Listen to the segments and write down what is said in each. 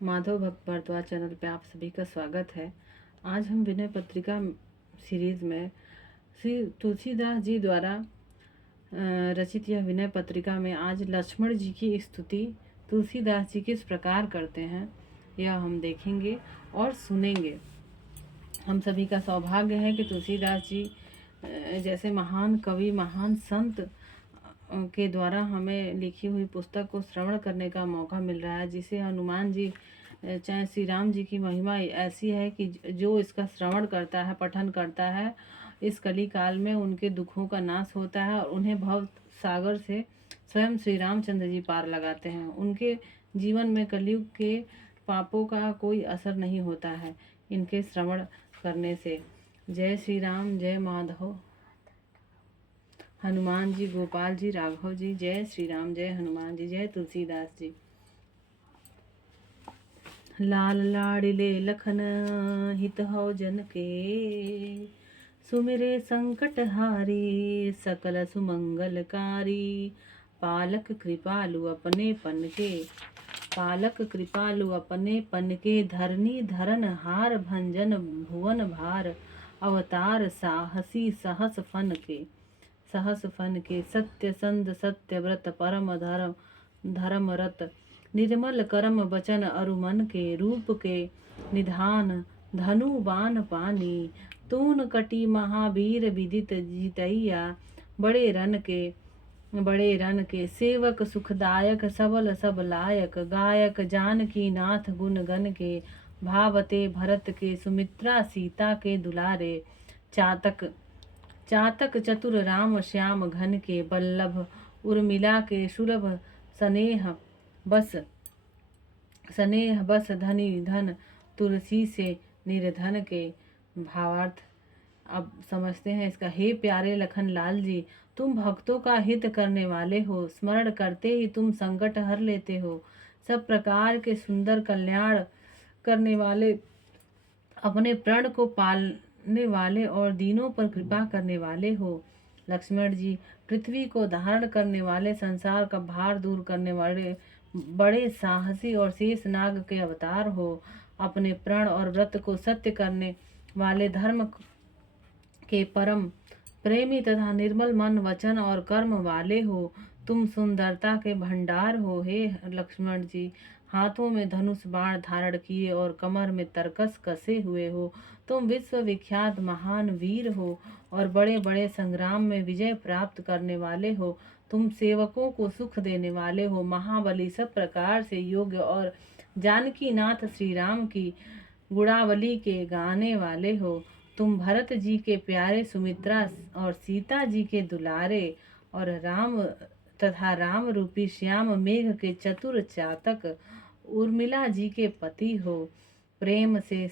माधव भक्त भारद्वाज चैनल पे आप सभी का स्वागत है। आज हम विनय पत्रिका सीरीज में श्री तुलसीदास जी द्वारा रचित यह विनय पत्रिका में आज लक्ष्मण जी की स्तुति तुलसीदास जी किस प्रकार करते हैं यह हम देखेंगे और सुनेंगे। हम सभी का सौभाग्य है कि तुलसीदास जी जैसे महान कवि महान संत के द्वारा हमें लिखी हुई पुस्तक को श्रवण करने का मौका मिल रहा है, जिसे हनुमान जी चाहे श्री राम जी की महिमा ऐसी है कि जो इसका श्रवण करता है, पठन करता है, इस कली काल में उनके दुखों का नाश होता है और उन्हें भव सागर से स्वयं श्री रामचंद्र जी पार लगाते हैं। उनके जीवन में कलयुग के पापों का कोई असर नहीं होता है इनके श्रवण करने से। जय श्री राम, जय माधव, हनुमान जी, गोपाल जी, राघव जी, जय श्री राम, जय हनुमान जी, जय तुलसीदास जी। लाल लाड़िले लखन हित हो जन के, सुमिरे संकट हारी सकल सुमंगलकारी। पालक कृपालु अपने पन के, पालक कृपालु अपने पन के, धरनी धरन हार भंजन भुवन भार। अवतार साहसी सहस फन के, सहस फन के, सत्य संद सत्य व्रत परम धर्म धर्म रत। निर्मल करम बचन अरु मन के, रूप के निधान धनु बान पानी। तून कटी महावीर विदित जीतैया, बड़े रन के सेवक सुखदायक सबल सब लायक। गायक जानकी नाथ गुण गण के, भावते भरत के सुमित्रा सीता के दुलारे। चातक चतुर राम श्याम घन के, बल्लभ उर्मिला के सुलभ स्नेह बस धनी धन तुलसी से निर्धन के। भावार्थ अब समझते हैं इसका। हे प्यारे लखन लाल जी, तुम भक्तों का हित करने वाले हो, स्मरण करते ही तुम संकट हर लेते हो। सब प्रकार के सुंदर कल्याण करने वाले, अपने प्रण को पालने वाले और दीनों पर कृपा करने वाले हो। लक्ष्मण जी पृथ्वी को धारण करने वाले, संसार का भार दूर करने वाले बड़े साहसी और शेष नाग के अवतार हो। अपने प्रण और व्रत को सत्य करने वाले, धर्म के परम प्रेमी तथा निर्मल मन वचन और कर्म वाले हो। तुम सुंदरता के भंडार हो। हे लक्ष्मण जी, हाथों में धनुष बाण धारण किए और कमर में तरकस कसे हुए हो। तुम विश्व विख्यात महान वीर हो और बड़े बड़े संग्राम में विजय प्राप्त करने वाले हो। तुम सेवकों को सुख देने वाले हो, महाबली, सब प्रकार से योग्य और जानकी नाथ श्री राम की गुणावली के गाने वाले हो। तुम भरत जी के प्यारे, सुमित्रा और सीता जी के दुलारे और राम रूपी श्याम मेघ के चतुर चातक, उर्मिला जी के पति हो। प्रेम से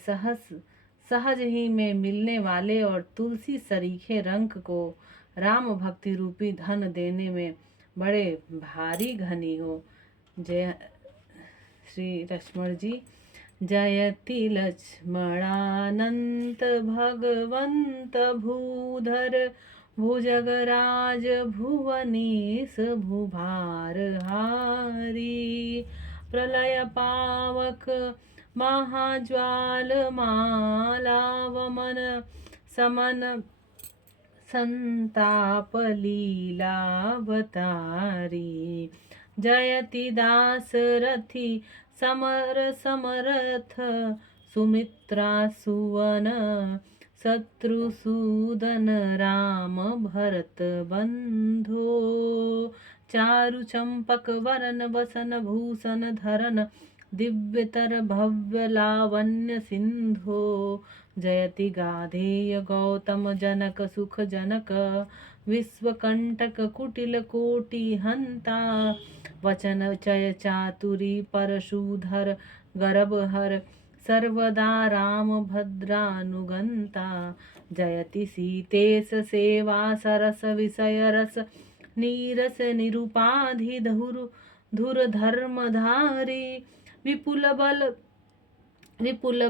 सहज ही में मिलने वाले और तुलसी सरीखे रंग को राम भक्ति रूपी धन देने में बड़े भारी घनी हो। जय श्री लक्ष्मण जी। जयति लक्ष्मणानंत भगवंत भूधर, भुजगराज भुवनेश भुभार हारी। प्रलय पावक महाज्वाल मालावमन समन, संताप लीलावतारी। जयति दासरथी समरथ, सुमित्रा सुवन शत्रुसूदन राम भरत बंधो। चारु चंपक वरन वसन भूषण धरन, दिव्यतर भव्य लावण्य सिंधो। जयति गाधेय गौतम जनक सुख जनक, विश्वकंटक कुटिल कोटि हंता। वचन चय चातुरी परशुधर गर्भ हर, सर्वदा राम भद्रानुगंता। जयति सीतेश सेवा सरस विषय रस, नीरस निरुपाधि धुर धर्मधारी। विपुल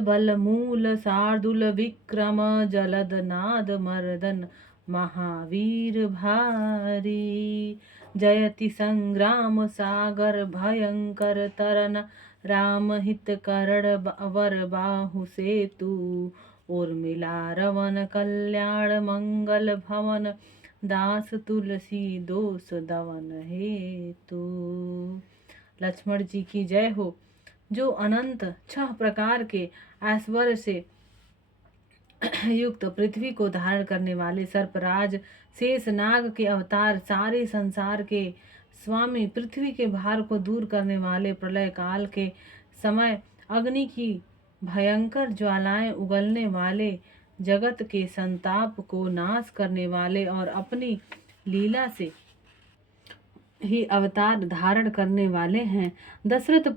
बल मूल शार्दुल विक्रम, जलद नाद मर्दन महावीर भारी। जयति संग्राम सागर भयंकर तरन, राम हित करण वर बाहु सेतु, उर्मिला रवन कल्याण मंगल भवन, दास तुलसी दोष दवन हेतु। लक्ष्मण जी की जय हो, जो अनंत 6 प्रकार के ऐश्वर्य से युक्त पृथ्वी को धारण करने वाले सर्पराज शेष नाग के अवतार, सारे संसार के स्वामी, पृथ्वी के भार को दूर करने वाले, प्रलय काल के समय अग्नि की भयंकर ज्वालाएं उगलने वाले, जगत के संताप को नाश करने वाले और अपनी लीला से ही अवतार धारण करने वाले हैं। दशरथ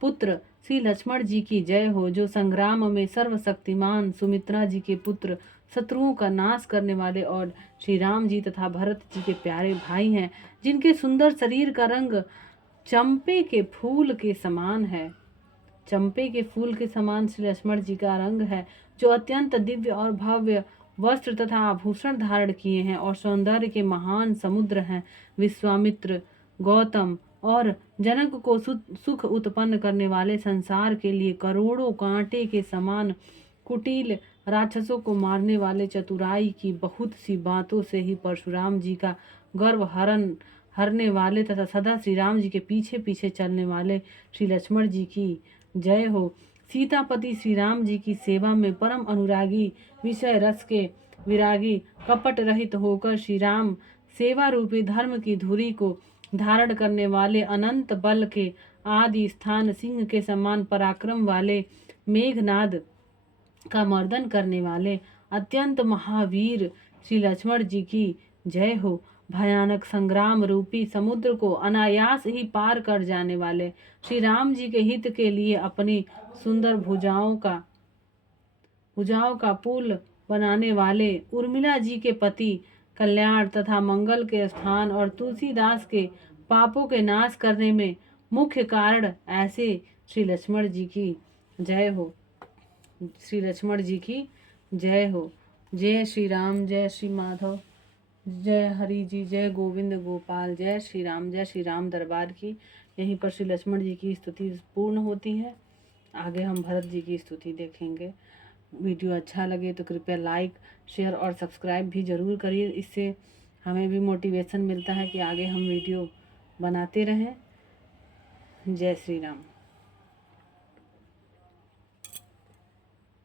पुत्र श्री लक्ष्मण जी की जय हो, जो संग्राम में सर्वशक्तिमान, सुमित्रा जी के पुत्र, शत्रुओं का नाश करने वाले और श्री राम जी तथा भरत जी के प्यारे भाई हैं, जिनके सुंदर शरीर का रंग चंपे के फूल के समान है। चंपे के फूल के समान श्री लक्ष्मण जी का रंग है, जो अत्यंत दिव्य और भव्य वस्त्र तथा आभूषण धारण किए हैं और सौंदर्य के महान समुद्र हैं। विश्वामित्र, गौतम और जनक को सुख उत्पन्न करने वाले, संसार के लिए करोड़ों कांटे के समान कुटिल राक्षसों को मारने वाले, चतुराई की बहुत सी बातों से ही परशुराम जी का गर्व हरने वाले तथा सदा श्री राम जी के पीछे पीछे चलने वाले श्री लक्ष्मण जी की जय हो। सीतापति श्री राम जी की सेवा में परम अनुरागी, विषय रस के विरागी, कपट रहित होकर श्री राम सेवा रूपी धर्म की धुरी को धारण करने वाले, अनंत बल के आदि स्थान, सिंह के समान पराक्रम वाले, मेघनाद का मर्दन करने वाले, अत्यंत महावीर श्री लक्ष्मण जी की जय हो। भयानक संग्राम रूपी समुद्र को अनायास ही पार कर जाने वाले, श्री राम जी के हित के लिए अपनी सुंदर भुजाओं का पुल बनाने वाले, उर्मिला जी के पति, कल्याण तथा मंगल के स्थान और तुलसीदास के पापों के नाश करने में मुख्य कारण, ऐसे श्री लक्ष्मण जी की जय हो। श्री लक्ष्मण जी की जय हो। जय श्री राम, जय श्री माधव, जय हरि जी, जय गोविंद गोपाल, जय श्री राम दरबार की। यहीं पर श्री लक्ष्मण जी की स्तुति पूर्ण होती है। आगे हम भरत जी की स्तुति देखेंगे। वीडियो अच्छा लगे तो कृपया लाइक, शेयर और सब्सक्राइब भी ज़रूर करिए। इससे हमें भी मोटिवेशन मिलता है कि आगे हम वीडियो बनाते रहें। जय श्री राम।